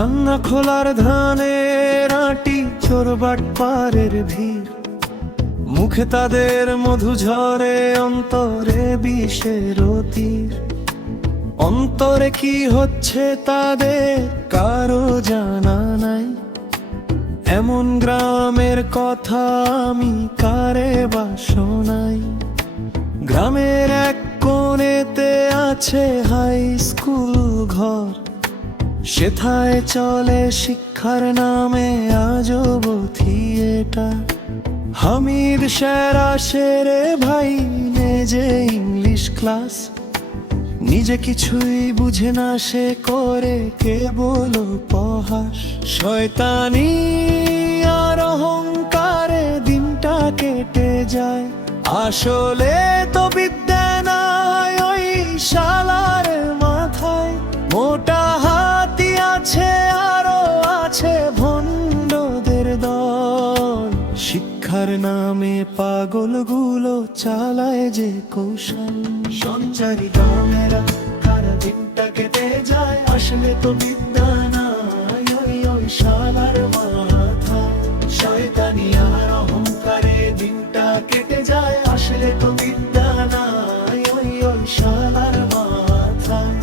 ভাঙা খোলার ধানের আটি চোরবাট পারের ভিড়, মুখে তাদের মধু ঝরে অন্তরে বিষের তীর। অন্তরে কি হচ্ছে তাদের কারো জানা নাই, এমন গ্রামের কথা আমি কারে বা শোনাই। গ্রামের এক কোণেতে আছে হাই স্কুল ঘর, সেথায় চলে শিক্ষার নামে আজব থিয়েটার। হামিদ সেরা সেরে ভাই নেজে ইংলিশ ক্লাস, নিজে কিছুই বুঝে না সে করে কেবল উপহাস। শয়তানি আর অহংকারে দিনটা কেটে যায়, আসলে তো বিদ্যা নাই ওই শালার মাথায়। মোটা হাতি আছে আরো আছে ভণ্ডদের দল, শিক্ষার নামে পাগলগুলো চালায় যে কৌশল। সঞ্চারী গ্রামেরা কারা দিনটা কেটে যায়, আসলে তো বিদ্যা নাই ওই ওই শালার মাথায়। শয়তানি আর অহংকারে দিনটা কেটে যায়, আসলে তো বিদ্যা নাই ওই ওই শালার মাথায়।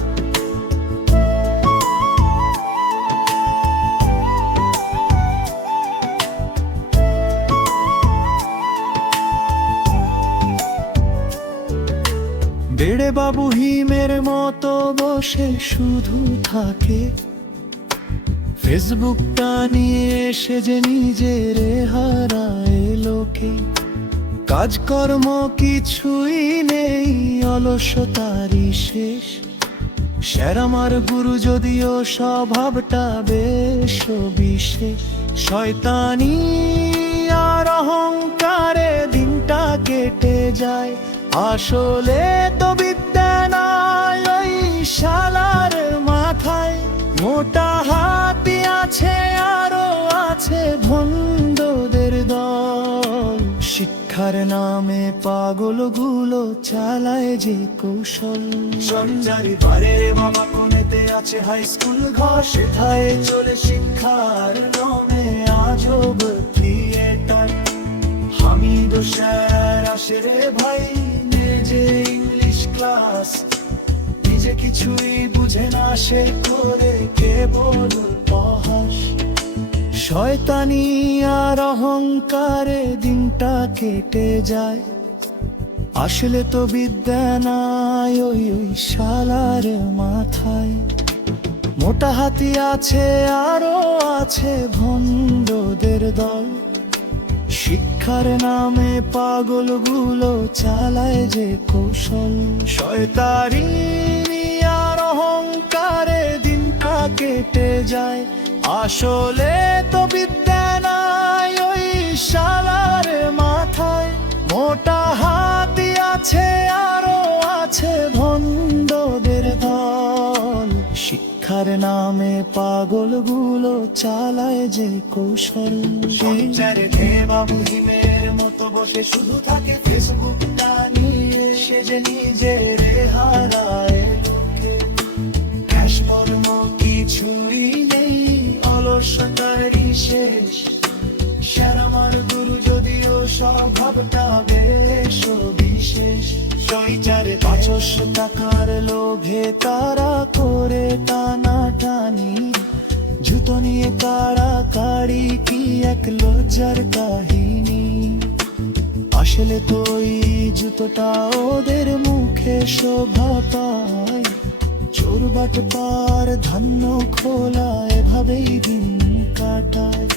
বেড়ে বাবু হিমের মতো বসে শুধু থাকে, ফেসবুকটা নিয়ে সে যে নিজের হারায় লোকে। কাজকর্ম কিছুই নেই, অলসতারই শেষ। শ্যারামার গুরু যদিও স্বভাবটা বেশ বিশেষ। শয়তানি আর অহংকারে দিনটা কেটে যায়, আসলে তো বিদ্যা নাই ওই শালার মাথায়। মোটা হাতি আছে আরো আছে ভণ্ডদের দল, শিক্ষার নামে পাগলগুলো চালায় যে কৌশল। সঞ্চারী পারে বাবা কোণেতে আছে হাই স্কুল ঘর, সেথায় চলে শিক্ষার নামে আজব থিয়েটার। হামিদ সেরা সেরে ভাই নেজে ইংলিশ ক্লাস, নিজে কিছুই বুঝে না সে করে কেবল উপহাস। শয়তানি আর অহংকারে দিনটা কেটে যায়, আসলে তো বিদ্যা নাই ওই ওই শালার মাথায়। মোটা হাতি আছে আরো আছে ভণ্ডদের দল, শিক্ষার নামে পাগলগুলো চালায় যে কৌশল। শয়তানি আর অহংকারে দিনটা কেটে যায়, আসলে তো বিদ্যা নাই ওই শালার মাথায়। মোটা হাতি আছে আরো আছে ভণ্ডদের দল, শিক্ষার নামে পাগলগুলো চালায় যে কৌশল। সঞ্চারে বাবু হিমের মতো বসে শুধু থাকে, ফেসবুকটা নিয়ে সে যে নিজের হারায় লোকে। কাজকর্ম কিছুই নেই, অলসতারই শেষ। শ্যারামার গুরু যদিও স্বভাবটা বেশ বিশেষ। সঞ্চারে 500 টাকার লোভে তারা করে টানাটানি, জুতো নিয়ে কাড়াকাড়ি কি এক লজ্জার কাহিনী। আসলে তো ওই জুতোটা ওদের মুখে শোভা পায়, চোরবাট পার ধান্য খোলা এভাবেই দিন কাটায়।